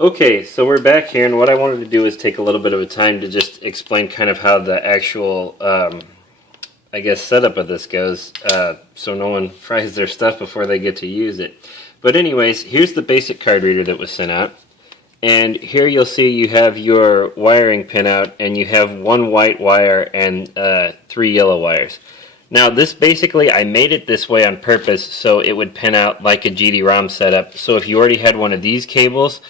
Okay, so we're back here, and what I wanted to do is take a little bit of a time to just explain kind of how the actual, I guess, setup of this goes, so no one fries their stuff before they get to use it. But anyways, here's the basic card reader that was sent out, and here you'll see you have your wiring pin out, and you have one white wire and 3 yellow wires. Now this basically, I made it this way on purpose so it would pin out like a GD-ROM setup, so if you already had one of these cables,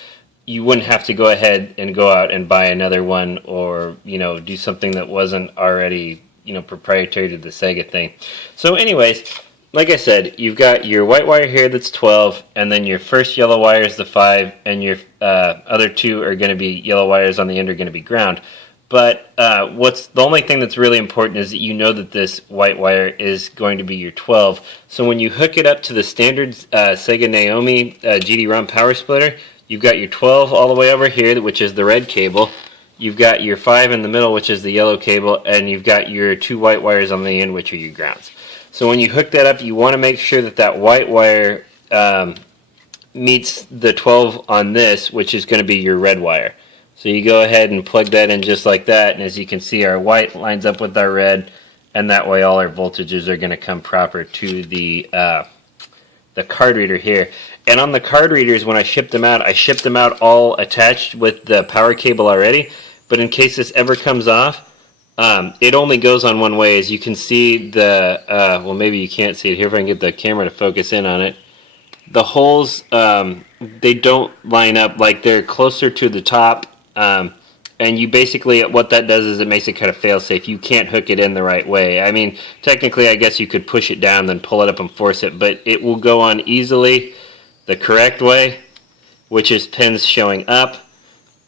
you wouldn't have to go ahead and go out and buy another one, or do something that wasn't already proprietary to the Sega thing. So anyways, like I said, you've got your white wire here that's 12, and then your first yellow wire is the 5, and your other 2 are going to be yellow wires on the end are going to be ground. But what's the only thing that's really important is that you know that this white wire is going to be your 12. So when you hook it up to the standard Sega Naomi GD-ROM power splitter, you've got your 12 all the way over here, which is the red cable. You've got your 5 in the middle, which is the yellow cable, and you've got your 2 white wires on the end, which are your grounds. So when you hook that up, you want to make sure that that white wire meets the 12 on this, which is going to be your red wire. So you go ahead and plug that in just like that, and as you can see, our white lines up with our red, and that way all our voltages are going to come proper to the card reader here. And on the card readers, when I shipped them out all attached with the power cable already. But in case this ever comes off, it only goes on one way. As you can see, well, maybe you can't see it here if I can get the camera to focus in on it. The holes, they don't line up, like they're closer to the top. And you basically, what that does is it makes it kind of fail-safe. You can't hook it in the right way. I mean, technically, I guess you could push it down, then pull it up and force it, but it will go on easily the correct way, which is pins showing up,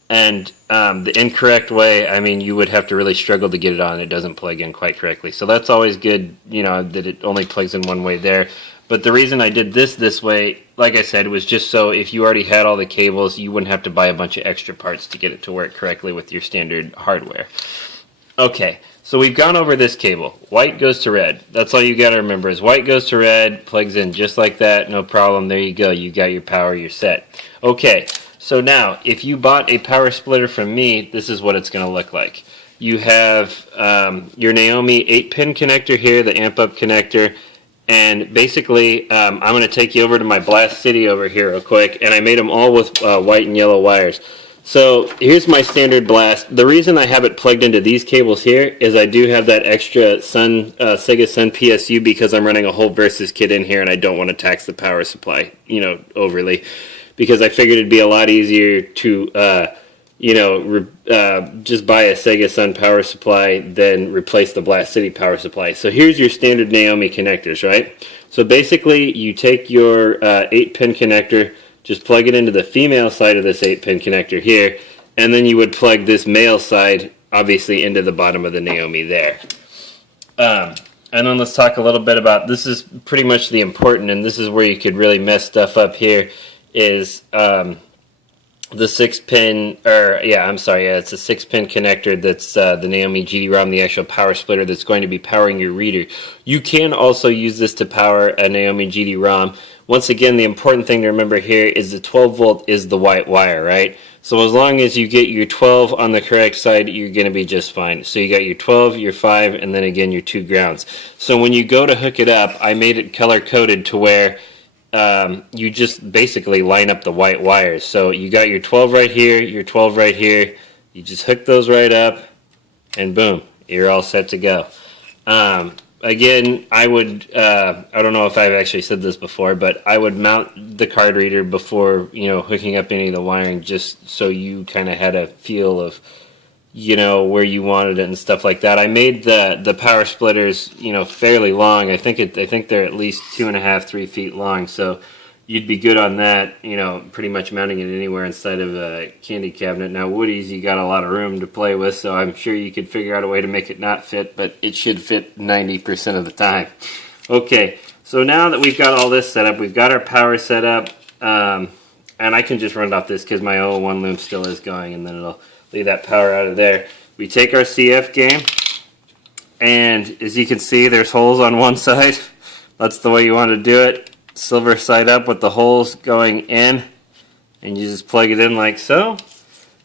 and the incorrect way, I mean, you would have to really struggle to get it on. It doesn't plug in quite correctly. So that's always good, that it only plugs in one way there. But the reason I did this way, like I said, was just so if you already had all the cables, you wouldn't have to buy a bunch of extra parts to get it to work correctly with your standard hardware. Okay, so we've gone over this cable. White goes to red. That's all you got to remember is white goes to red, plugs in just like that, no problem. There you go. You got your power, you're set. Okay, so now if you bought a power splitter from me, this is what it's going to look like. You have your Naomi 8-pin connector here, the amp up connector. And basically, I'm going to take you over to my Blast City over here real quick, and I made them all with white and yellow wires. So here's my standard Blast. The reason I have it plugged into these cables here is I do have that extra Sega Sun PSU because I'm running a whole Versus kit in here, and I don't want to tax the power supply, overly, because I figured it'd be a lot easier to just buy a Sega Sun power supply, then replace the Blast City power supply. So here's your standard Naomi connectors, right? So basically, you take your 8-pin connector, just plug it into the female side of this 8-pin connector here, and then you would plug this male side, obviously, into the bottom of the Naomi there. And then let's talk a little bit about, this is pretty much the important, and this is where you could really mess stuff up here, is the 6-pin, it's a 6-pin connector that's the Naomi GD-ROM, the actual power splitter that's going to be powering your reader. You can also use this to power a Naomi GD-ROM. Once again, the important thing to remember here is the 12 volt is the white wire, right? So as long as you get your 12 on the correct side, you're going to be just fine. So you got your 12, your 5, and then again your 2 grounds. So when you go to hook it up, I made it color-coded to where you just basically line up the white wires. So you got your 12 right here, your 12 right here. You just hook those right up, and boom, you're all set to go. Again, I would, I don't know if I've actually said this before, but I would mount the card reader before, hooking up any of the wiring, just so you kind of had a feel of, where you wanted it and stuff like that. I made the power splitters, fairly long. I think they're at least 2.5, 3 feet long. So you'd be good on that, pretty much mounting it anywhere inside of a candy cabinet. Now Woody's, you got a lot of room to play with, so I'm sure you could figure out a way to make it not fit, but it should fit 90% of the time. Okay, so now that we've got all this set up, we've got our power set up, and I can just run it off this because my 001 loom still is going, and then it'll leave that power out of there. We take our CF game, and as you can see, there's holes on one side. That's the way you want to do it. Silver side up with the holes going in, and you just plug it in like so,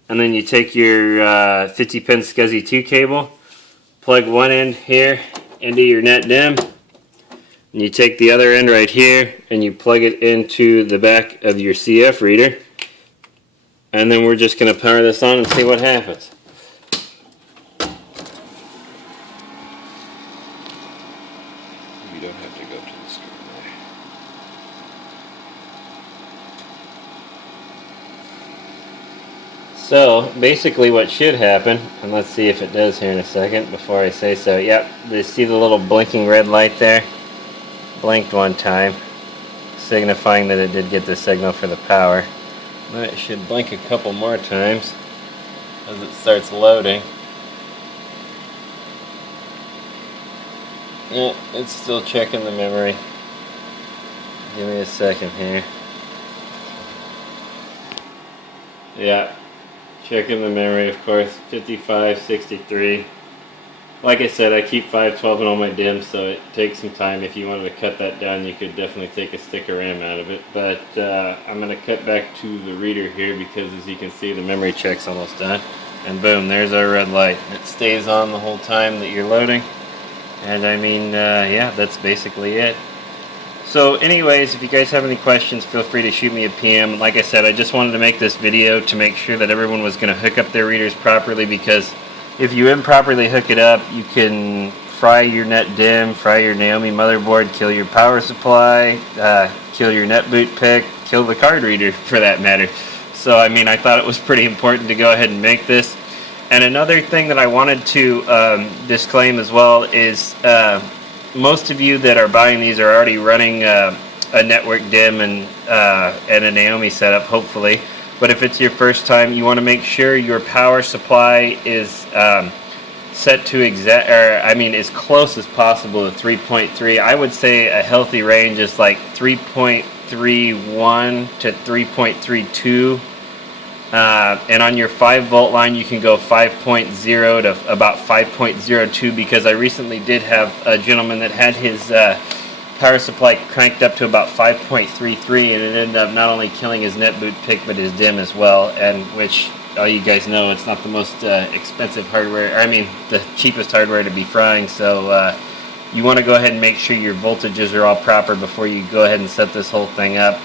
and then you take your 50 pin SCSI 2 cable, plug one end here into your net dim, and you take the other end right here and you plug it into the back of your CF reader, and then we're just going to power this on and see what happens. You don't have to go to the screen there. So basically what should happen, and let's see if it does here in a second before I say so. Yep, you see the little blinking red light there? Blinked one time, signifying that it did get the signal for the power. Then it should blink a couple more times as it starts loading. Yeah, it's still checking the memory. Give me a second here. Yeah, checking the memory, of course. 5563. Like I said, I keep 512 in all my DIMMs, so it takes some time. If you wanted to cut that down, you could definitely take a stick of RAM out of it. But I'm going to cut back to the reader here because, as you can see, the memory check's almost done. And boom, there's our red light. It stays on the whole time that you're loading. And I mean, yeah, that's basically it. So anyways, if you guys have any questions, feel free to shoot me a PM. Like I said, I just wanted to make this video to make sure that everyone was going to hook up their readers properly, because if you improperly hook it up, you can fry your net DIMM, fry your Naomi motherboard, kill your power supply, kill your net boot pick, kill the card reader for that matter. So I mean, I thought it was pretty important to go ahead and make this. And another thing that I wanted to disclaim as well is most of you that are buying these are already running a network DIMM and a Naomi setup, hopefully. But if it's your first time, you want to make sure your power supply is set to as close as possible to 3.3. I would say a healthy range is like 3.31 to 3.32. And on your 5 volt line, you can go 5.0 to about 5.02, because I recently did have a gentleman that had his power supply cranked up to about 5.33, and it ended up not only killing his net boot pick but his DIMM as well, and which all you guys know, it's not the most expensive hardware, the cheapest hardware to be frying. So you want to go ahead and make sure your voltages are all proper before you go ahead and set this whole thing up.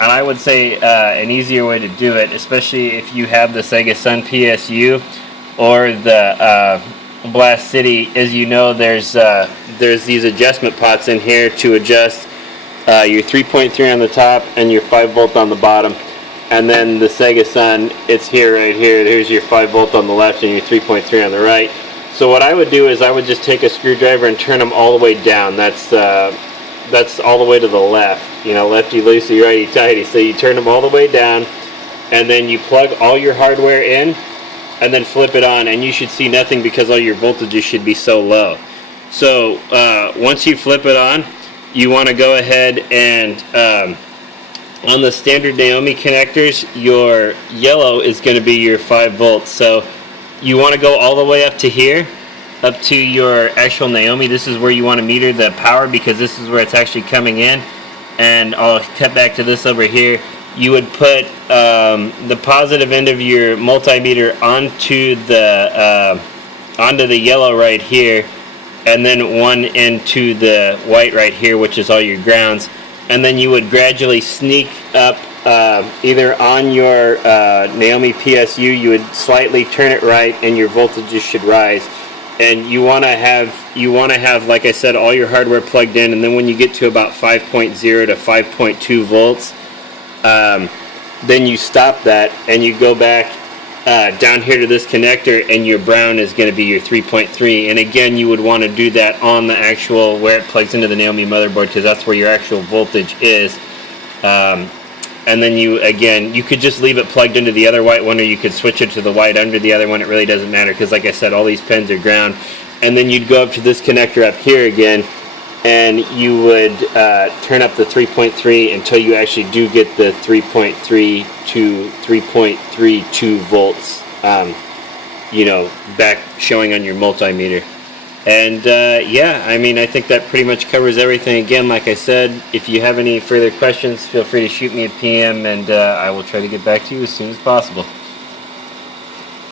And I would say an easier way to do it, especially if you have the Sega Sun PSU or the Blast City, as you know, there's these adjustment pots in here to adjust your 3.3 on the top and your 5 volt on the bottom. And then the Sega Sun, it's here, right here. There's your 5 volt on the left and your 3.3 on the right. So what I would do is I would just take a screwdriver and turn them all the way down. That's all the way to the left. You know, lefty loosey, righty tighty. So you turn them all the way down, and then you plug all your hardware in, and then flip it on, and you should see nothing because all your voltages should be so low. So once you flip it on, you want to go ahead and on the standard Naomi connectors, your yellow is going to be your 5 volts. So you want to go all the way up to here, up to your actual Naomi. This is where you want to meter the power, because this is where it's actually coming in. And I'll cut back to this over here. You would put the positive end of your multimeter onto the yellow right here, and then one into the white right here, which is all your grounds. And then you would gradually sneak up either on your Naomi PSU. You would slightly turn it right, and your voltages should rise. And you want to have, like I said, all your hardware plugged in, and then when you get to about 5.0 to 5.2 volts, then you stop that and you go back down here to this connector, and your brown is going to be your 3.3. And again, you would want to do that on the actual where it plugs into the Naomi motherboard, because that's where your actual voltage is. And then you could just leave it plugged into the other white one, or you could switch it to the white under the other one. It really doesn't matter, because like I said, all these pins are ground. And then you'd go up to this connector up here again, and you would turn up the 3.3 until you actually do get the 3.3 to 3.32 volts, back showing on your multimeter. And yeah, I mean, I think that pretty much covers everything. Again, like I said, if you have any further questions, feel free to shoot me a PM, and I will try to get back to you as soon as possible.